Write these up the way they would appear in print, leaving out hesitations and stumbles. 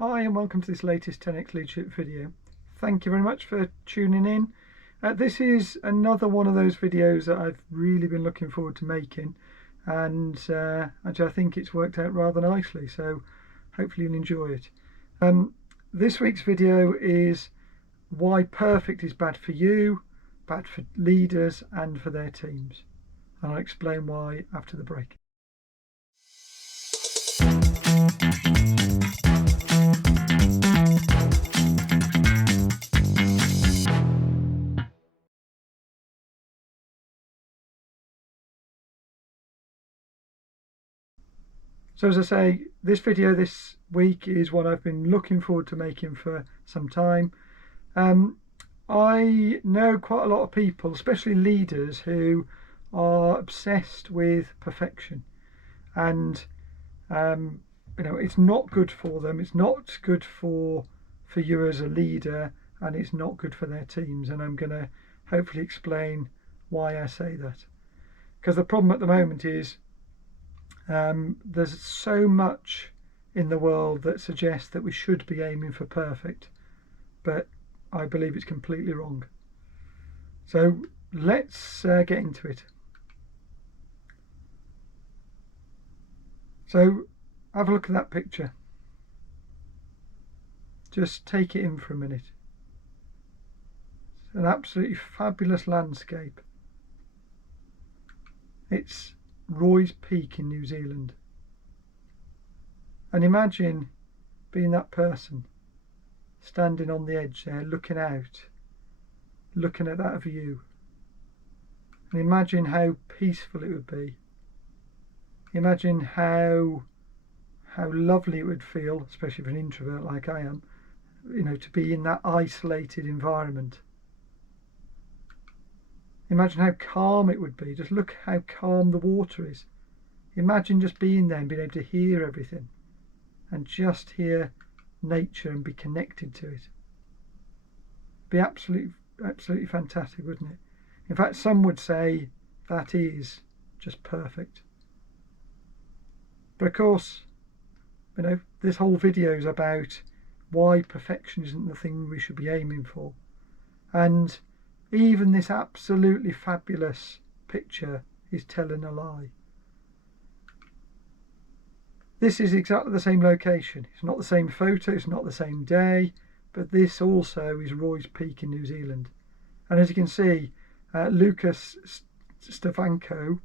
Hi and welcome to this latest 10x leadership video. Thank you very much for tuning in. This is another one of those videos that I've really been looking forward to making, and actually I think it's worked out rather nicely, so hopefully you'll enjoy it. This week's video is why perfect is bad for you, bad for leaders and for their teams, and I'll explain why after the break. So as I say, this video this week is what I've been looking forward to making for some time. I know quite a lot of people, especially leaders, who are obsessed with perfection, and it's not good for them. It's not good for you as a leader, and it's not good for their teams. And I'm going to hopefully explain why I say that, because the problem at the moment is there's so much in the world that suggests that we should be aiming for perfect, but I believe it's completely wrong. So let's get into it. So have a look at that picture. Just take it in for a minute. It's an absolutely fabulous landscape. It's Roy's Peak in New Zealand. And imagine being that person standing on the edge there, looking out, looking at that view. And imagine how peaceful it would be. Imagine how lovely it would feel, especially for an introvert like I am, to be in that isolated environment. Imagine how calm it would be. Just look how calm the water is. Imagine just being there and being able to hear everything, and just hear nature and be connected to it. Be absolutely fantastic, wouldn't it? In fact, some would say that is just perfect. But of course, this whole video is about why perfection isn't the thing we should be aiming for. And even this absolutely fabulous picture is telling a lie. This is exactly the same location. It's not the same photo, it's not the same day, but this also is Roy's Peak in New Zealand. And as you can see, Lucas Stavanko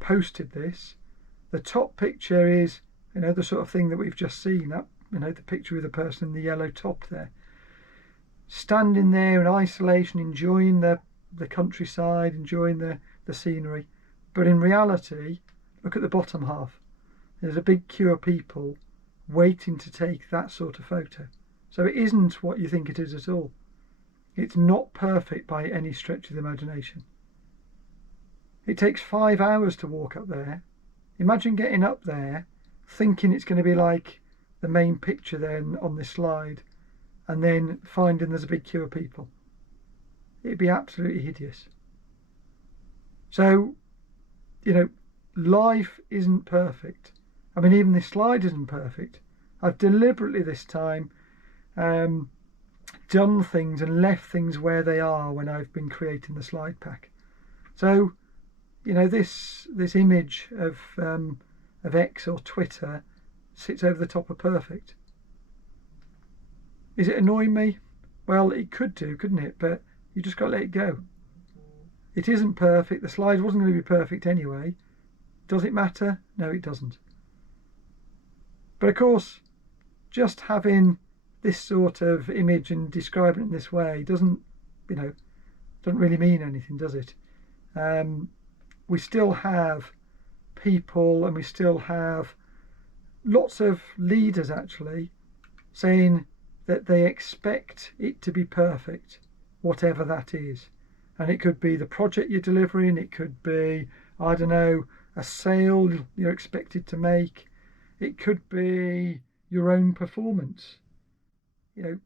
posted this. The top picture is, the sort of thing that we've just seen, that, the picture with the person in the yellow top there, standing there in isolation, enjoying the countryside, enjoying the scenery. But in reality, look at the bottom half. There's a big queue of people waiting to take that sort of photo. So it isn't what you think it is at all. It's not perfect by any stretch of the imagination. It takes 5 hours to walk up there. Imagine getting up there thinking it's going to be like the main picture then on this slide, and then finding there's a big queue of people. It'd be absolutely hideous. So, life isn't perfect. I mean, even this slide isn't perfect. I've deliberately this time done things and left things where they are when I've been creating the slide pack. So, this image of X or Twitter sits over the top of perfect. Is it annoying me? Well, it could do, couldn't it? But you just got to let it go. It isn't perfect. The slide wasn't going to be perfect anyway. Does it matter? No, it doesn't. But of course, just having this sort of image and describing it in this way doesn't really mean anything, does it? We still have people, and we still have lots of leaders actually saying that they expect it to be perfect, whatever that is. And it could be the project you're delivering, it could be, I don't know, a sale you're expected to make, it could be your own performance.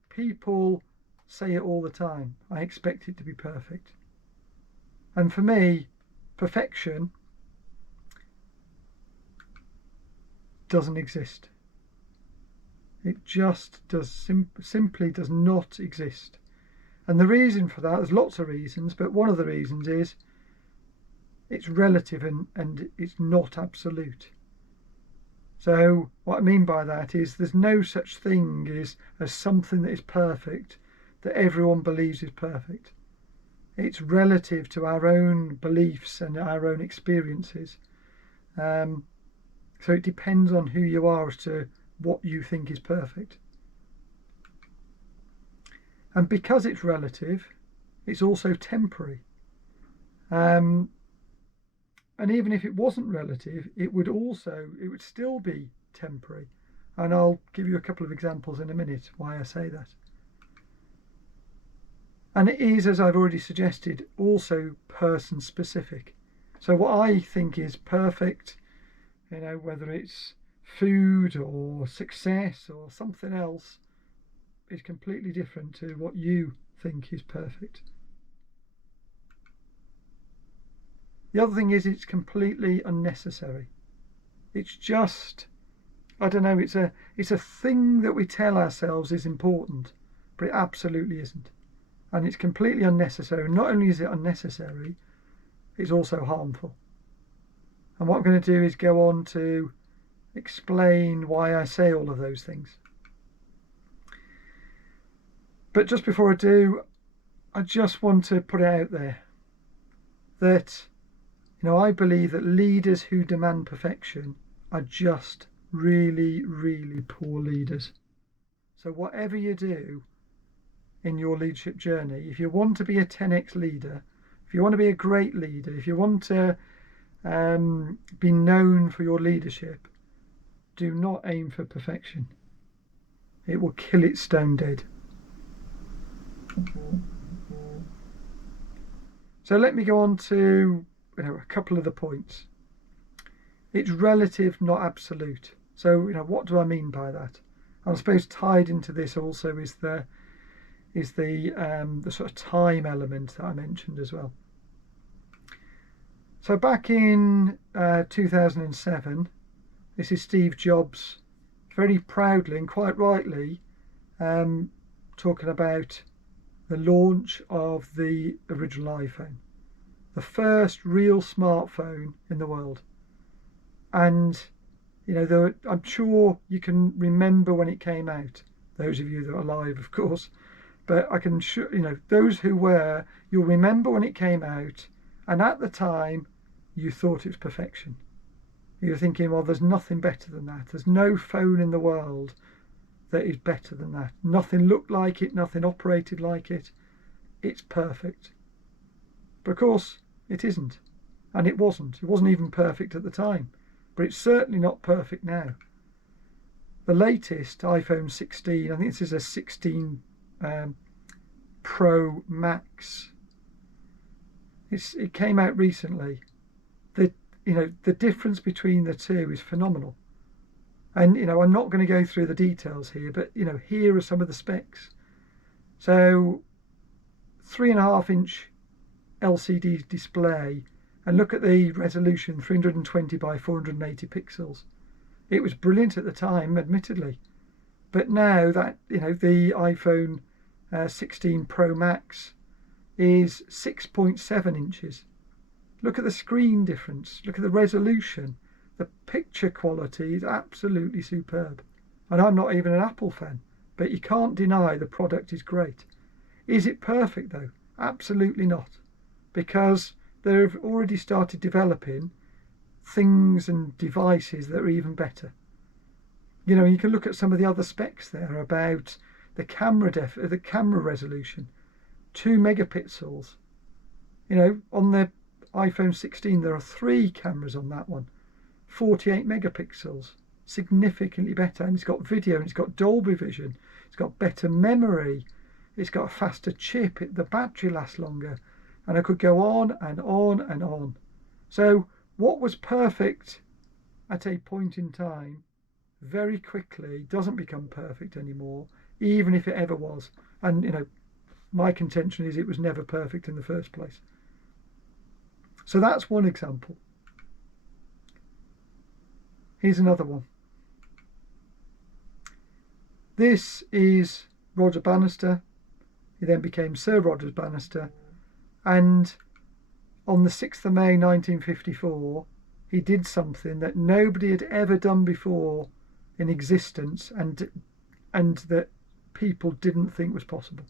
People say it all the time. I expect it to be perfect. And for me, perfection doesn't exist. It just simply does not exist. And the reason for that, there's lots of reasons, but one of the reasons is it's relative and it's not absolute. So what I mean by that is there's no such thing as something that is perfect, that everyone believes is perfect. It's relative to our own beliefs and our own experiences. So it depends on who you are as to what you think is perfect. And because it's relative, it's also temporary. And even if it wasn't relative, it would still be temporary. And I'll give you a couple of examples in a minute why I say that. And it is, as I've already suggested, also person specific. So what I think is perfect, whether it's food or success or something else, is completely different to what you think is perfect. The other thing is it's completely unnecessary. It's just, I don't know, it's a thing that we tell ourselves is important, but it absolutely isn't. And it's completely unnecessary. Not only is it unnecessary, it's also harmful. And what I'm going to do is go on to explain why I say all of those things. But just before I do, I just want to put it out there that, I believe that leaders who demand perfection are just really, really poor leaders. So whatever you do in your leadership journey, if you want to be a 10x leader, if you want to be a great leader, if you want to be known for your leadership, do not aim for perfection. It will kill it stone dead. So let me go on to a couple of the points. It's relative, not absolute. So what do I mean by that? I suppose tied into this also is the sort of time element that I mentioned as well. So back in 2007, this is Steve Jobs very proudly and quite rightly talking about the launch of the original iPhone, the first real smartphone in the world. And I'm sure you can remember when it came out, those of you that are alive, of course, but I can those who were, you'll remember when it came out, and at the time you thought it was perfection. You're thinking, well, there's nothing better than that. There's no phone in the world that is better than that. Nothing looked like it, nothing operated like it. It's perfect. But of course it isn't, and it wasn't even perfect at the time, but it's certainly not perfect now. The latest iPhone 16, I think this is a 16 Pro Max, it came out recently. The difference between the two is phenomenal. And I'm not going to go through the details here, but here are some of the specs. So 3.5-inch LCD display, and look at the resolution, 320 by 480 pixels. It was brilliant at the time, admittedly, but now that the iPhone 16 Pro Max is 6.7 inches. Look at the screen difference, look at the resolution. The picture quality is absolutely superb. And I'm not even an Apple fan, but you can't deny the product is great. Is it perfect though? Absolutely not, because they've already started developing things and devices that are even better. You can look at some of the other specs there about the camera resolution, 2 megapixels. On the iPhone 16 there are 3 cameras on that one, 48 megapixels, significantly better, and it's got video, and it's got Dolby Vision, it's got better memory, it's got a faster chip, the battery lasts longer, and I could go on and on and on. So what was perfect at a point in time very quickly doesn't become perfect anymore, even if it ever was. And my contention is it was never perfect in the first place. So that's one example. Here's another one. This is Roger Bannister. He then became Sir Roger Bannister, and on the 6th of May 1954 he did something that nobody had ever done before in existence, and that people didn't think was possible.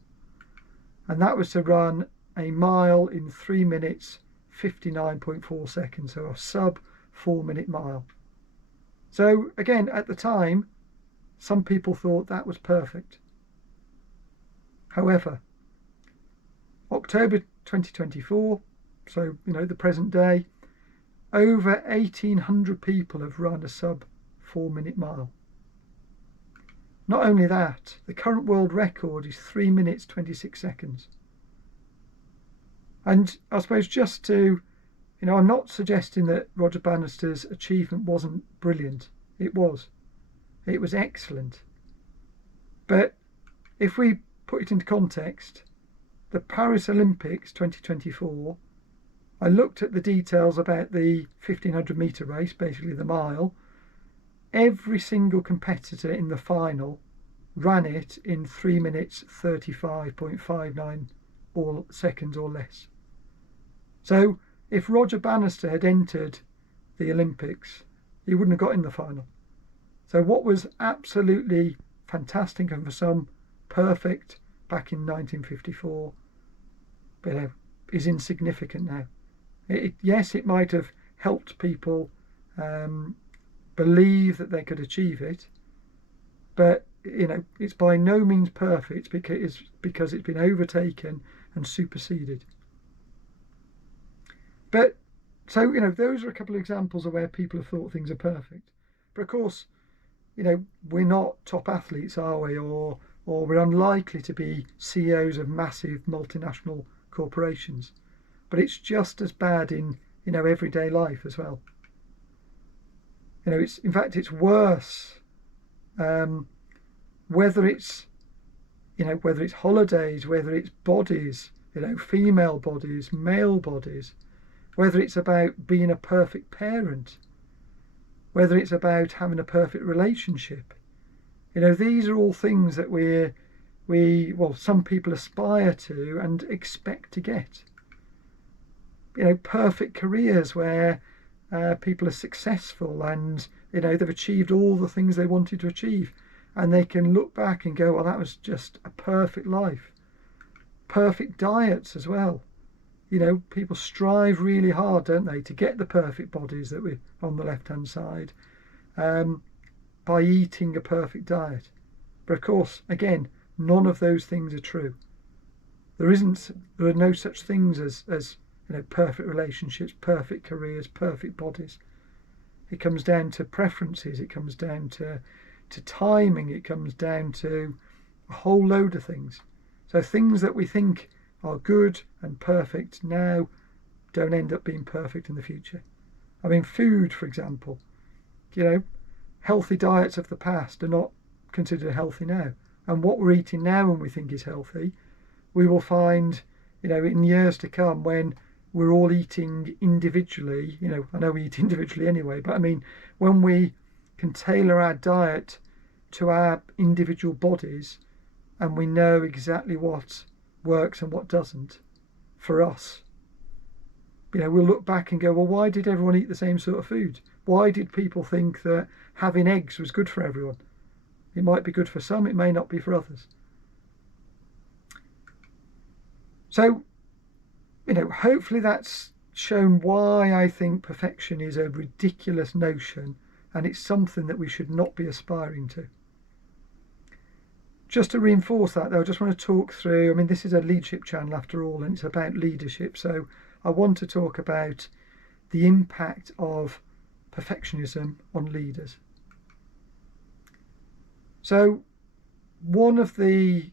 And that was to run a mile in 3 minutes 59.4 seconds, so a sub 4-minute mile. So again, at the time, some people thought that was perfect. However, October 2024, so the present day, over 1,800 people have run a sub 4-minute mile. Not only that, the current world record is 3 minutes 26 seconds. And I suppose just to, I'm not suggesting that Roger Bannister's achievement wasn't brilliant. It was. It was excellent. But if we put it into context, the Paris Olympics 2024, I looked at the details about the 1,500 metre race, basically the mile. Every single competitor in the final ran it in 3 minutes 35.59 seconds or less. So if Roger Bannister had entered the Olympics, he wouldn't have got in the final. So what was absolutely fantastic, and for some perfect back in 1954, is insignificant now. Yes, it might have helped people believe that they could achieve it, but it's by no means perfect because it's been overtaken and superseded. But so those are a couple of examples of where people have thought things are perfect. But of course, we're not top athletes, are we? Or we're unlikely to be CEOs of massive multinational corporations. But it's just as bad in everyday life as well. In fact it's worse. Whether it's holidays, whether it's bodies, female bodies, male bodies, whether it's about being a perfect parent, whether it's about having a perfect relationship. These are all things that some people aspire to and expect to get. Perfect careers where people are successful and they've achieved all the things they wanted to achieve, and they can look back and go, well, that was just a perfect life. Perfect diets as well. People strive really hard, don't they, to get the perfect bodies that we're on the left hand side, by eating a perfect diet. But of course, again, none of those things are true. There are no such things as perfect relationships, perfect careers, perfect bodies. It comes down to preferences, it comes down to timing, it comes down to a whole load of things. So things that we think are good and perfect now don't end up being perfect in the future. I mean, food, for example, healthy diets of the past are not considered healthy now. And what we're eating now and we think is healthy, we will find, in years to come, when we're all eating individually, I know we eat individually anyway, but I mean, when we can tailor our diet to our individual bodies and we know exactly what works and what doesn't for us, we'll look back and go, well, why did everyone eat the same sort of food? Why did people think that having eggs was good for everyone? It might be good for some, it may not be for others. So, hopefully that's shown why I think perfection is a ridiculous notion, and it's something that we should not be aspiring to. Just to reinforce that, though, I just want to talk through, this is a leadership channel after all, and it's about leadership, so I want to talk about the impact of perfectionism on leaders. So one of the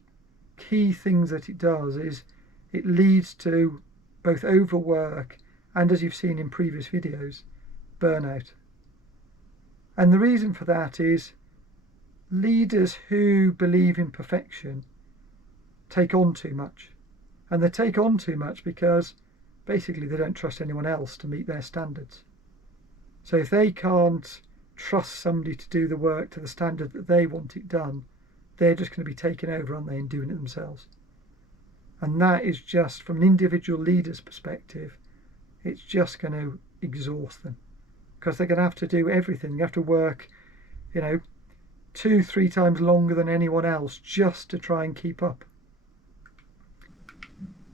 key things that it does is it leads to both overwork and, as you've seen in previous videos, burnout. And the reason for that is leaders who believe in perfection take on too much. And they take on too much because basically they don't trust anyone else to meet their standards. So if they can't trust somebody to do the work to the standard that they want it done, they're just going to be taken over, aren't they, and doing it themselves. And that is just, from an individual leader's perspective, it's just going to exhaust them, because they're going to have to do everything. You have to work, 2-3 times longer than anyone else just to try and keep up.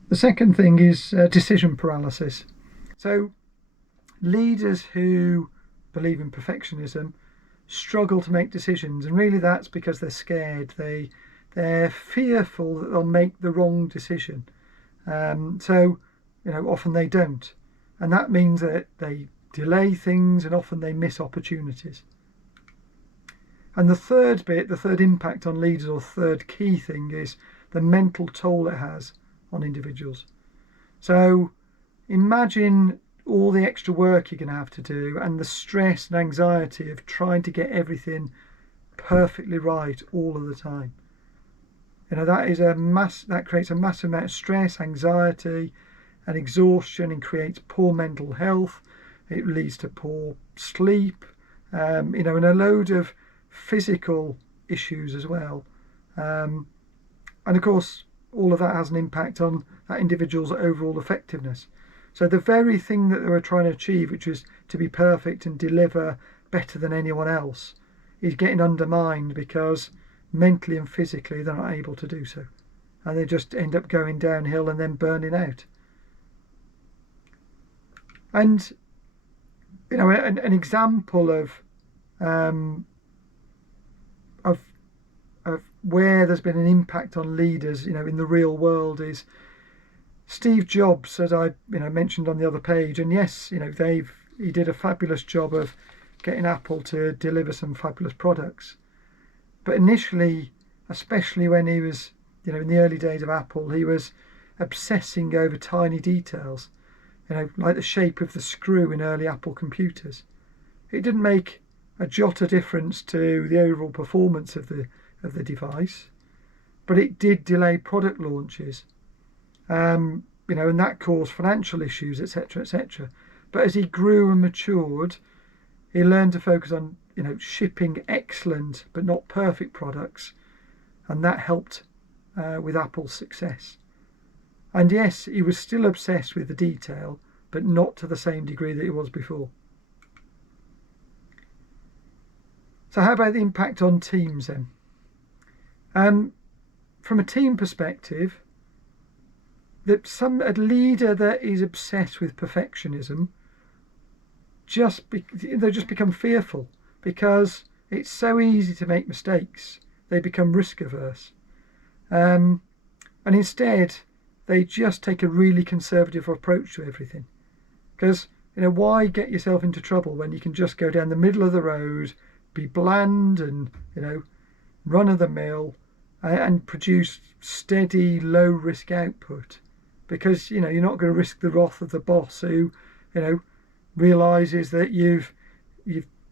The second thing is decision paralysis. So leaders who believe in perfectionism struggle to make decisions, and really that's because they're scared. They're fearful that they'll make the wrong decision. So often they don't, and that means that they delay things, and often they miss opportunities. And the third impact on leaders, or third key thing, is the mental toll it has on individuals. So imagine all the extra work you're going to have to do, and the stress and anxiety of trying to get everything perfectly right all of the time. That creates a massive amount of stress, anxiety, and exhaustion, and creates poor mental health. It leads to poor sleep, and a load of physical issues as well. And of course, all of that has an impact on that individual's overall effectiveness. So the very thing that they were trying to achieve, which was to be perfect and deliver better than anyone else, is getting undermined because mentally and physically they're not able to do so. And they just end up going downhill and then burning out. And, an example of where there's been an impact on leaders, in the real world, is Steve Jobs, as I mentioned on the other page. And yes, he did a fabulous job of getting Apple to deliver some fabulous products. But initially, especially when he was, in the early days of Apple, he was obsessing over tiny details, like the shape of the screw in early Apple computers. It didn't make a jot of difference to the overall performance of the device, but it did delay product launches. And that caused financial issues, etc., etc. But as he grew and matured, he learned to focus on, shipping excellent but not perfect products, and that helped with Apple's success. And yes, he was still obsessed with the detail, but not to the same degree that he was before. So how about the impact on teams then? From a team perspective, a leader that is obsessed with perfectionism they just become fearful, because it's so easy to make mistakes. They become risk averse, and instead they just take a really conservative approach to everything. Because why get yourself into trouble when you can just go down the middle of the road, be bland and run of the mill, and produce steady low risk output? Because you're not going to risk the wrath of the boss who realizes that you've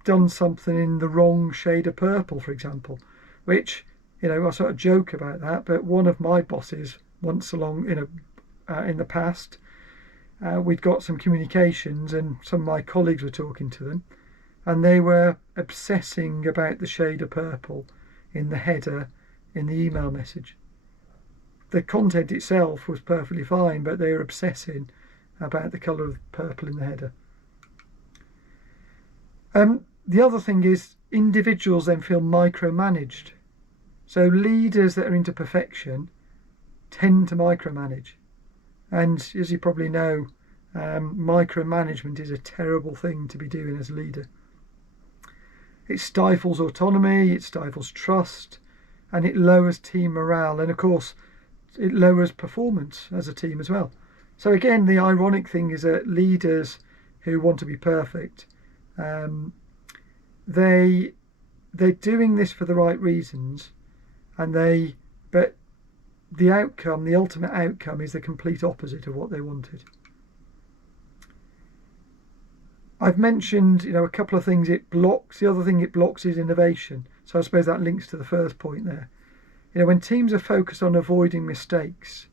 done something in the wrong shade of purple, for example. Which I sort of joke about that, but one of my bosses once along in the past, we'd got some communications, and some of my colleagues were talking to them, and they were obsessing about the shade of purple in the header in the email message. The content itself was perfectly fine, but they were obsessing about the colour of purple in the header. The other thing is individuals then feel micromanaged. So leaders that are into perfection tend to micromanage. And as you probably know, micromanagement is a terrible thing to be doing as a leader. It stifles autonomy, it stifles trust, and it lowers team morale. And of course, it lowers performance as a team as well. So again, the ironic thing is that leaders who want to be perfect, they're doing this for the right reasons, but the ultimate outcome is the complete opposite of what they wanted. I've mentioned, a couple of things it blocks. The other thing it blocks is innovation. So I suppose that links to the first point there. When teams are focused on avoiding mistakes,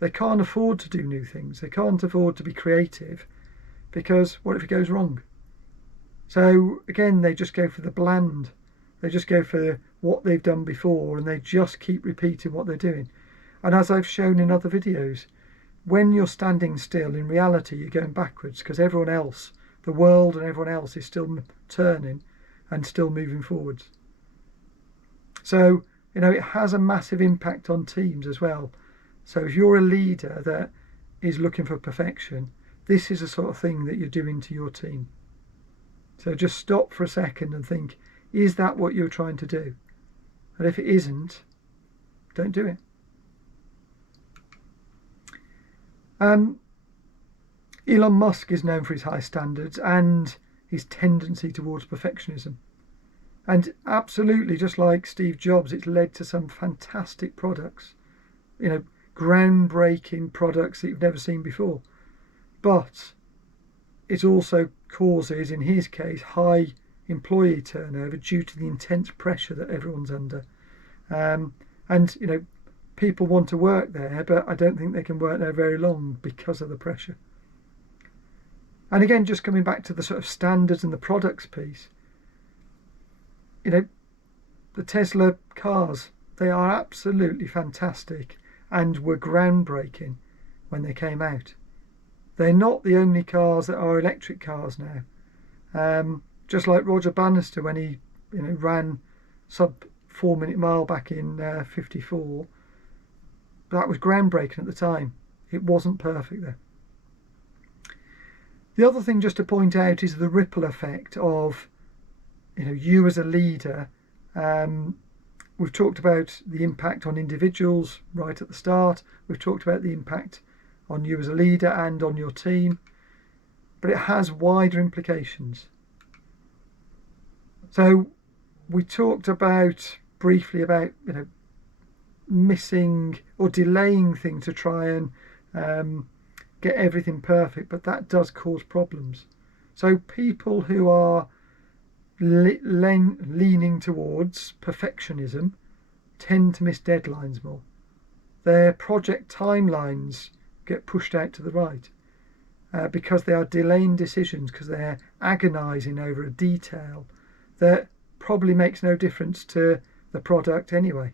they can't afford to do new things. They can't afford to be creative, because what if it goes wrong? So again, they just go for the bland. They just go for what they've done before, and they just keep repeating what they're doing. And as I've shown in other videos, when you're standing still, in reality you're going backwards, because everyone else, the world and everyone else, is still turning and still moving forwards. So, you know, it has a massive impact on teams as well. So if you're a leader that is looking for perfection, this is the sort of thing that you're doing to your team. So just stop for a second and think, is that what you're trying to do? And if it isn't, don't do it. Elon Musk is known for his high standards and his tendency towards perfectionism. And absolutely, just like Steve Jobs, it's led to some fantastic products, you know, groundbreaking products that you've never seen before. But it also causes, in his case, high employee turnover due to the intense pressure that everyone's under. And, you know, people want to work there, but I don't think they can work there very long because of the pressure. And again, just coming back to the sort of standards and the products piece, you know, the Tesla cars, they are absolutely fantastic and were groundbreaking when they came out. They're not the only cars that are electric cars now. Just like Roger Bannister, when he, you know, ran sub 4-minute mile back in 54, that was groundbreaking at the time. It wasn't perfect though. The other thing just to point out is the ripple effect of, you know, you as a leader. We've talked about the impact on individuals right at the start. We've talked about the impact on you as a leader and on your team, but it has wider implications. So we talked about briefly about, you know, missing or delaying things to try and get everything perfect, but that does cause problems. So people who are leaning towards perfectionism tend to miss deadlines more. Their project timelines get pushed out to the right because they are delaying decisions, because they're agonizing over a detail that probably makes no difference to the product anyway.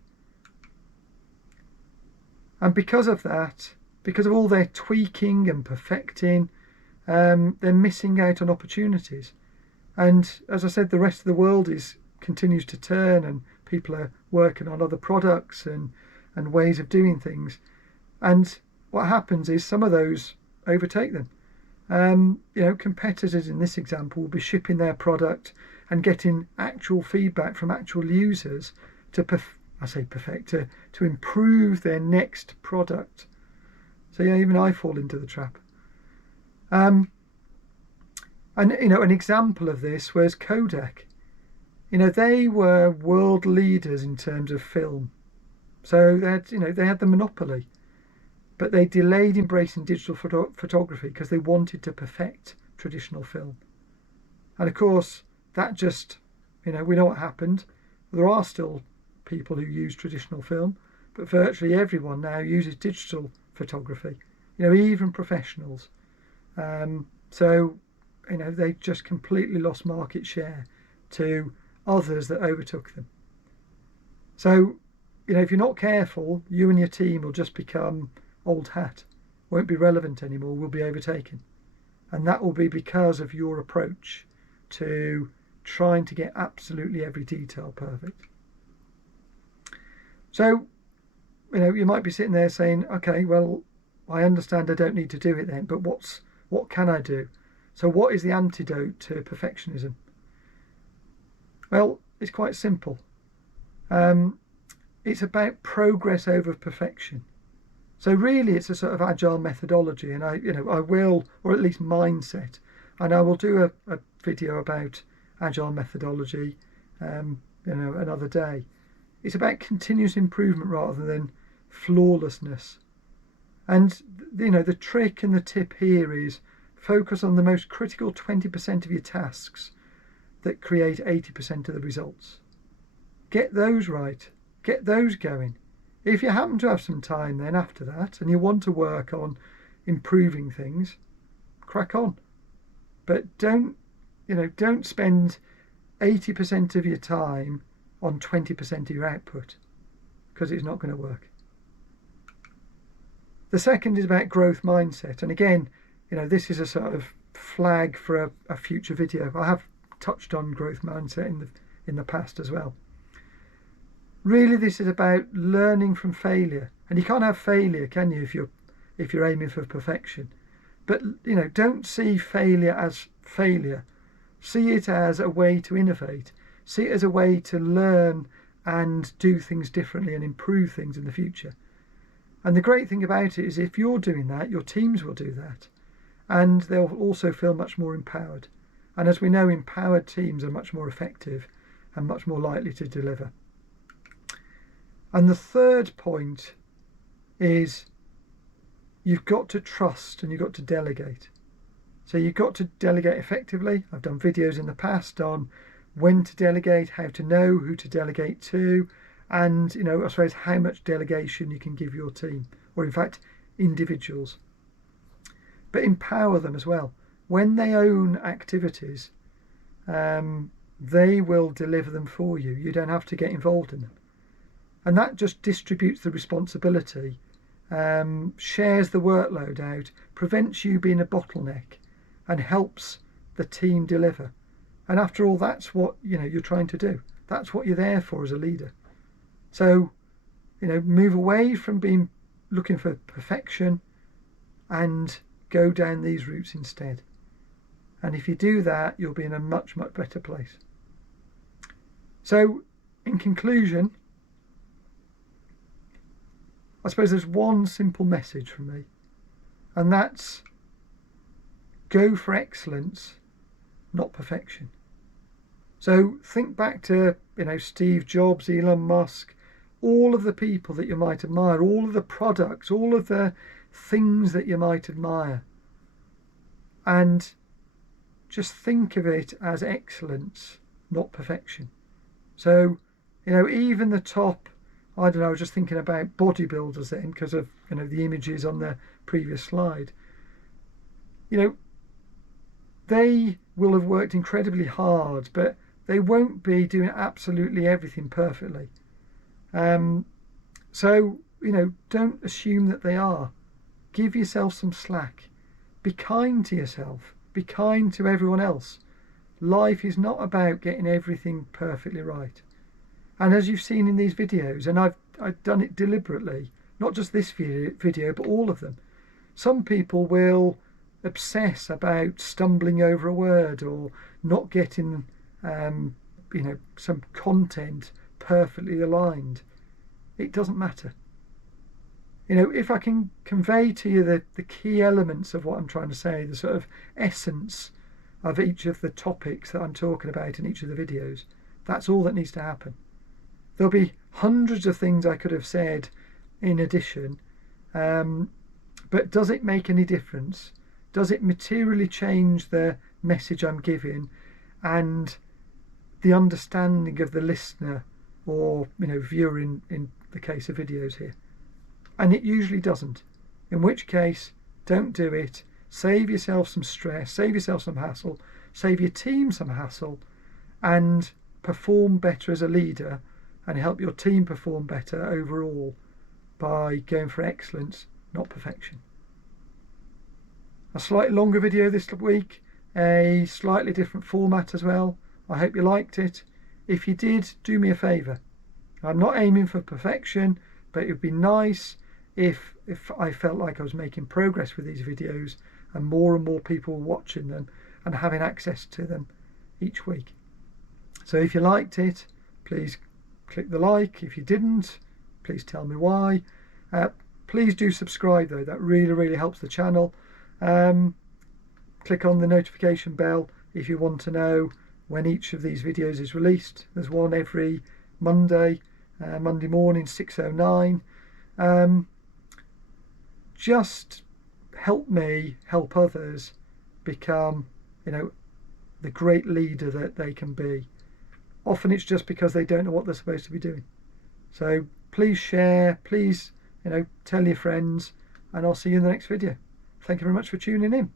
And because of that, because of all their tweaking and perfecting, they're missing out on opportunities. And as I said, the rest of the world continues to turn, and people are working on other products and ways of doing things. And what happens is some of those overtake them. You know, competitors in this example will be shipping their product and getting actual feedback from actual users to to improve their next product. So yeah, even I fall into the trap. And you know, an example of this was Kodak. You know, they were world leaders in terms of film. So they had the monopoly, but they delayed embracing digital photography because they wanted to perfect traditional film. And of course, that just, you know, we know what happened. There are still people who use traditional film, but virtually everyone now uses digital photography, you know, even professionals. So, you know, they just completely lost market share to others that overtook them. So, you know, if you're not careful, you and your team will just become old hat, won't be relevant anymore, will be overtaken. And that will be because of your approach to trying to get absolutely every detail perfect. So, you know, you might be sitting there saying, okay, well, I understand I don't need to do it then, but what can I do? So what is the antidote to perfectionism? Well, it's quite simple. It's about progress over perfection. So really it's a sort of agile methodology, and I will, or at least mindset, and I will do a video about agile methodology another day. It's about continuous improvement rather than flawlessness. And you know, the trick and the tip here is focus on the most critical 20% of your tasks that create 80% of the results. Get those right, get those going. If you happen to have some time then after that and you want to work on improving things, crack on. But don't spend 80% of your time on 20% of your output, because it's not going to work. The second is about growth mindset, and again, this is a sort of flag for a future video. I have touched on growth mindset in the past as well. Really, this is about learning from failure, and you can't have failure, can you, if you're aiming for perfection? But don't see failure as failure. See it as a way to innovate. See it as a way to learn and do things differently and improve things in the future. And the great thing about it is, if you're doing that, your teams will do that, and they'll also feel much more empowered. And as we know, empowered teams are much more effective and much more likely to deliver. And the third point is, you've got to trust and you've got to delegate. So you've got to delegate effectively. I've done videos in the past on when to delegate, how to know who to delegate to, and I suppose how much delegation you can give your team, or in fact individuals. But empower them as well. When they own activities, they will deliver them for you. You don't have to get involved in them. And that just distributes the responsibility, shares the workload out, prevents you being a bottleneck, and helps the team deliver. And after all, that's what you're trying to do. That's what you're there for as a leader. So move away from looking for perfection and go down these routes instead. And if you do that, you'll be in a much, much better place. So in conclusion, I suppose there's one simple message from me, and that's go for excellence, not perfection. So think back to Steve Jobs, Elon Musk, all of the people that you might admire, all of the products, all of the things that you might admire, and just think of it as excellence, not perfection. So even the top, I don't know, I was just thinking about bodybuilders then, because of the images on the previous slide. They will have worked incredibly hard, but they won't be doing absolutely everything perfectly. So don't assume that they are. Give yourself some slack. Be kind to yourself. Be kind to everyone else. Life is not about getting everything perfectly right. And as you've seen in these videos, and I've done it deliberately, not just this video, but all of them, some people will obsess about stumbling over a word or not getting some content perfectly aligned. It doesn't matter. If I can convey to you the key elements of what I'm trying to say, the sort of essence of each of the topics that I'm talking about in each of the videos, that's all that needs to happen. There'll be hundreds of things I could have said in addition, but does it make any difference? Does it materially change the message I'm giving and the understanding of the listener or viewer in the case of videos here? And it usually doesn't, in which case don't do it. Save yourself some stress, save yourself some hassle, save your team some hassle, and perform better as a leader and help your team perform better overall by going for excellence, not perfection. A slightly longer video this week, a slightly different format as well. I hope you liked it. If you did, do me a favour. I'm not aiming for perfection, but it would be nice if I felt like I was making progress with these videos and more people were watching them and having access to them each week. So if you liked it, please click the like. If you didn't, please tell me why. Please do subscribe though, that really helps the channel. Click on the notification bell if you want to know when each of these videos is released. There's one every Monday morning, 6:09. Just help me help others become the great leader that they can be. Often it's just because they don't know what they're supposed to be doing. So please share, please tell your friends, and I'll see you in the next video. Thank you very much for tuning in.